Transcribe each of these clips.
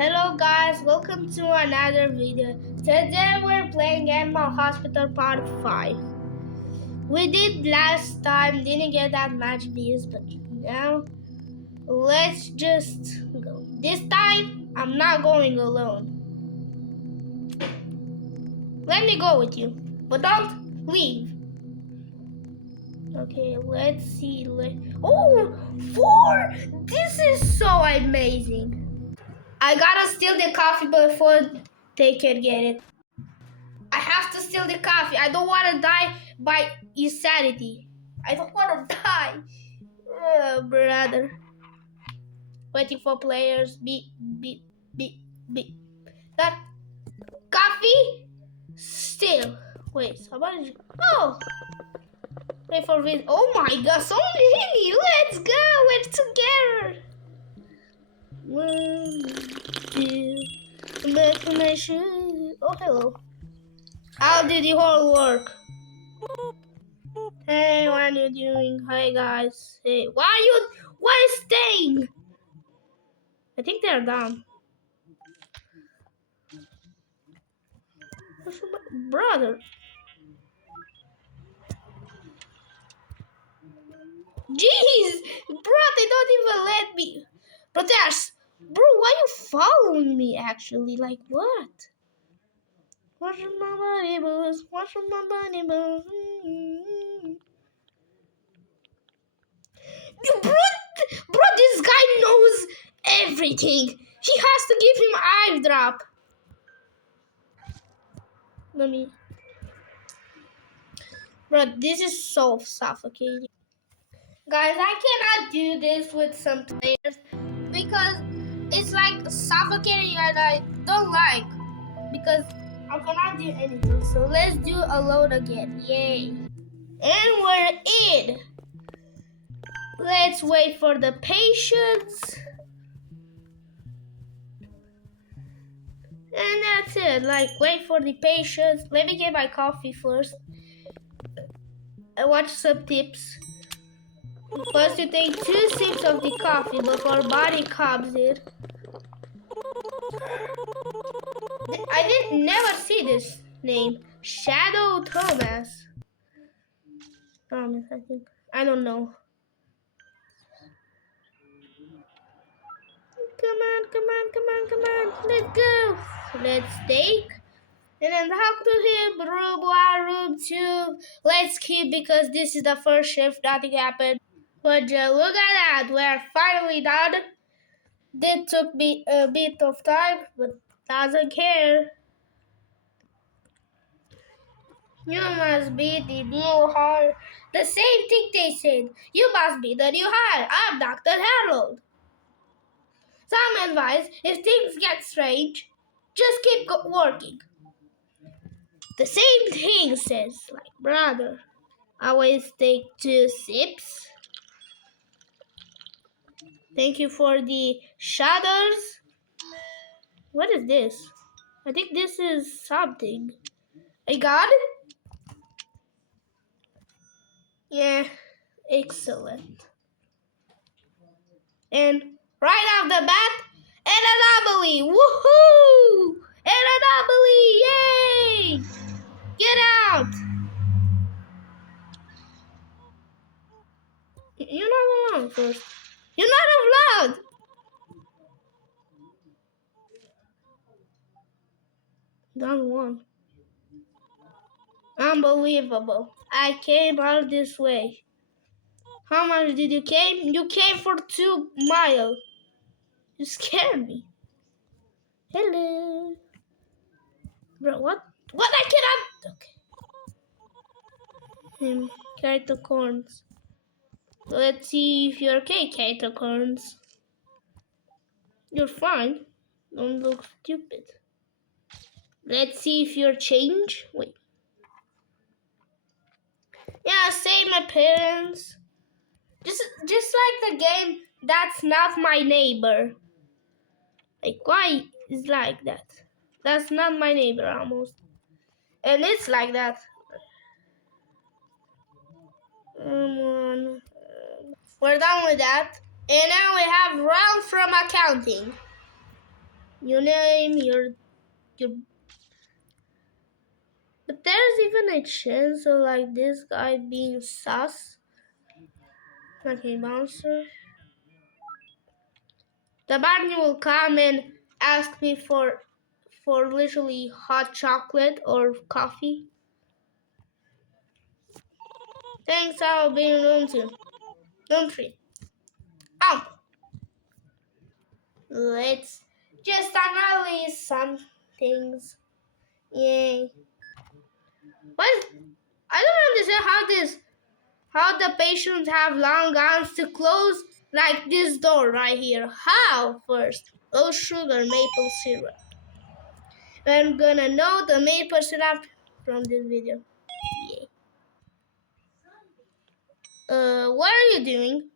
Hello guys, welcome to another video. Today we're playing Animal Hospital Part 5. We did last time, didn't get that much views, but now let's just go. This time, I'm not going alone. Let me go with you, but don't leave. Okay, let's see. Oh, 4! This is so amazing. I gotta steal the coffee before they can get it. I have to steal the coffee. I don't want to die by insanity. I don't want to die. Brother. Waiting for players. Beep. That coffee? Still. Wait, somebody. Oh! Wait for this. Oh my god, so many. Let's go. We're together. 1, 2. Information. Oh, hello. How did the whole work? Hey, what are you doing? Hi guys. Hey, why staying? I think they're down. Brother. Jeez! Bro, they don't even let me. Protest! Bro, why you following me actually? Like what? What's my body boost? What's my body boost? Bro, this guy knows everything. He has to give him eye drop. Let me. Bro, this is so suffocating. Guys, I cannot do this with some players because it's like suffocating and I don't like because I cannot do anything. So let's do a load again. Yay. And we're in. Let's wait for the patients. And that's it. Like, wait for the patients. Let me get my coffee first. I watch some tips. First, you take 2 sips of the coffee before body comes in. I didn't never see this name. Shadow Thomas. Thomas, I think. I don't know. Come on. Let's go. Let's take. And then talk to him. Room 1, room 2. Let's keep because this is the first shift. Nothing happened. But look at that. We're finally done. It took me a bit of time, but doesn't care. You must be the new hire. The same thing they said. You must be the new hire. I'm Dr. Harold. Some advice, if things get strange, just keep working. The same thing says, like, brother. Always take 2 sips. Thank you for the shutters. What is this? I think this is something. A god? Yeah, excellent. And right off the bat, an anomaly! Woohoo! An anomaly! Yay! Get out! You're not allowed first. You're not allowed! Done one. Unbelievable. I came all this way. How much did you came? You came for 2 miles. You scared me. Hello. Bro, what? What? I cannot. Okay. Kaito corns. Let's see if you're okay, Kaito corns. You're fine. Don't look stupid. Let's see if you're changed. Wait. Yeah, same appearance. Just like the game, that's not my neighbor. Like, why is like that? That's not my neighbor almost. And it's like that. We're done with that. And now we have round from accounting. You name your. But there's even a chance of like this guy being sus, like a monster. The Barney will come and ask me for literally hot chocolate or coffee. Thanks, I'll be in room 2. Room 3. Oh! Let's just analyze some things. Yay. What? I don't understand how the patients have long arms to close like this door right here. How? First, low sugar maple syrup. I'm gonna know the maple syrup from this video. Yay. What are you doing?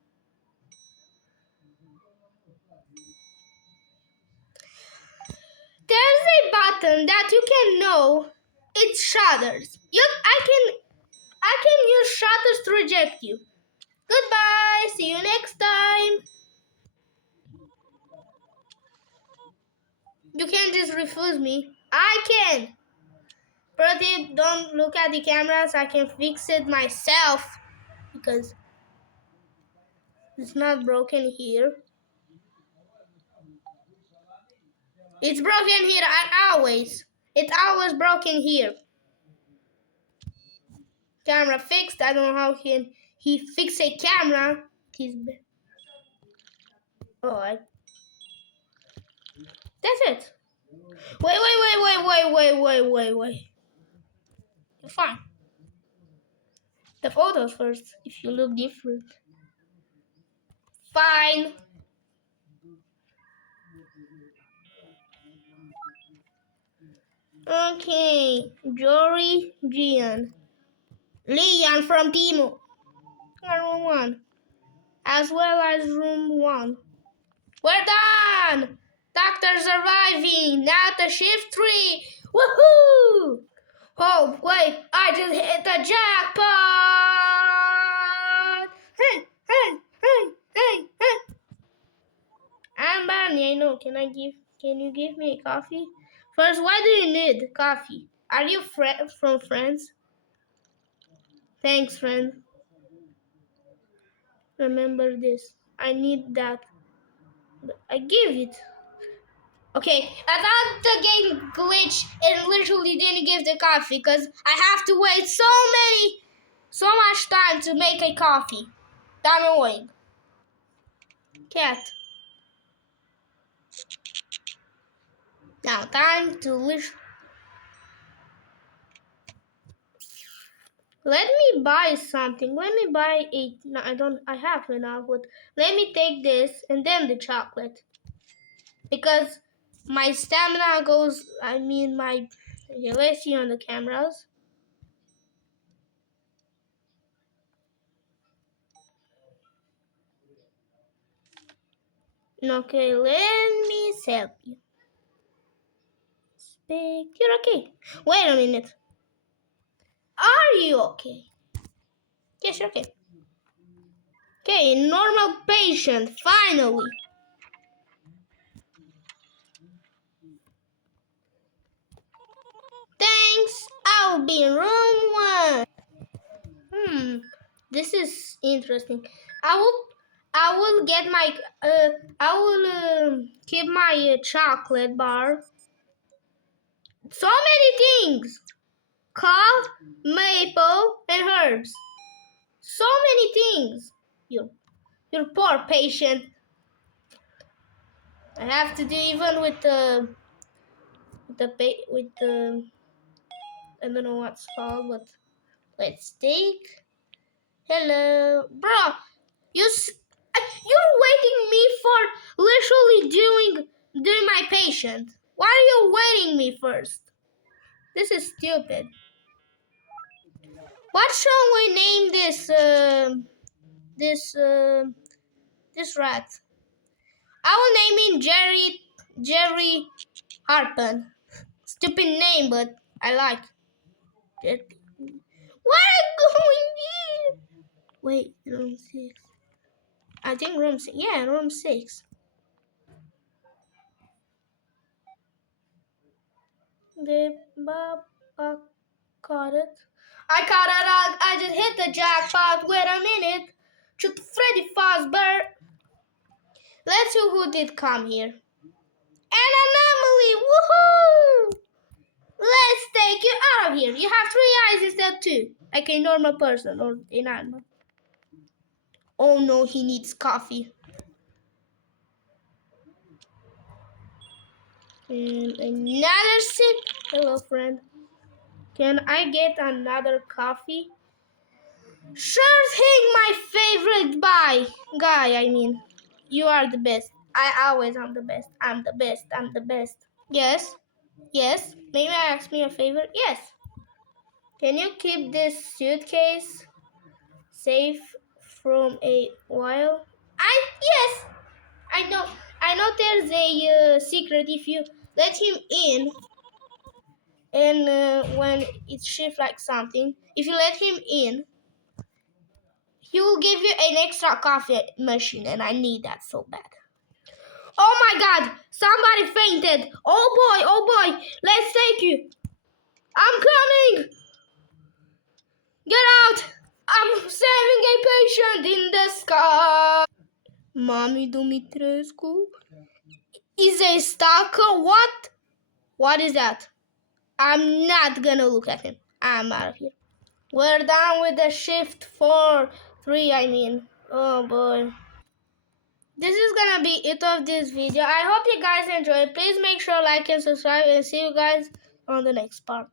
There's a button that you can know. It's shutters. I can use shutters to reject you. Goodbye. See you next time. You can't just refuse me. I can. Pradeep, don't look at the cameras. I can fix it myself because it's not broken here. It's broken here always. It's always broken here. Camera fixed. I don't know how he fix a camera. He's oh, that's it. Wait. You're fine. The photos first. If you look different. Fine. Okay. Jory Gian. Leon from Timo. Room 1. As well as room 1. We're done! Doctor's arriving! Now to shift 3! Woohoo! Oh, wait, I just hit the jackpot! Hey! I'm Barney, I know. Can you give me a coffee? First, why do you need coffee? Are you from France? Thanks, friend. Remember this. I need that. I give it. Okay, I thought the game glitched and literally didn't give the coffee because I have to wait so much time to make a coffee. That's annoying. Cat. Now time to let me buy something. Let me buy a. No, I have enough. But let me take this and then the chocolate because my stamina goes. I mean my. Okay, let's see on the cameras. Okay, let me help you. You're okay. Wait a minute. Are you okay? Yes, you're okay. Okay, normal patient, finally. Thanks. I'll be in room 1. This is interesting. I will get my I will keep my chocolate bar. So many things. Cough, maple, and herbs. So many things. You poor patient. I have to do even with the I don't know what's called, but let's take. Hello, bro. You're waiting me for literally doing my patient. Why are you waiting me first? This is stupid. What shall we name this rat? I will name him Jerry Harpen. Stupid name, but I like it. Where are you going here? Wait, room 6. I think room 6. Yeah, room 6. The I caught it. I caught it. I just hit the jackpot. Wait a minute. Shoot Freddy Fazbear. Let's see who did come here. An anomaly. Woohoo! Let's take you out of here. You have 3 eyes instead of 2. Like a normal person or an animal. Oh no, he needs coffee. And another sip. Hello, friend. Can I get another coffee? Sure thing, my favorite guy. I mean, you are the best. I always am the best. I'm the best. I'm the best. Yes. Yes. Maybe I ask me a favor. Yes. Can you keep this suitcase safe from a while? Yes. I know there's a secret if you let him in, and when it's shift like something, if you let him in, he will give you an extra coffee machine, and I need that so bad. Oh my God! Somebody fainted. Oh boy! Let's take you. I'm coming. Get out! I'm saving a patient in the sky. Mommy Dumitrescu is a stalker. What? What is that? I'm not gonna look at him. I'm out of here. We're done with the shift 4-3, I mean. Oh boy. This is gonna be it of this video. I hope you guys enjoyed. Please make sure like and subscribe and see you guys on the next part.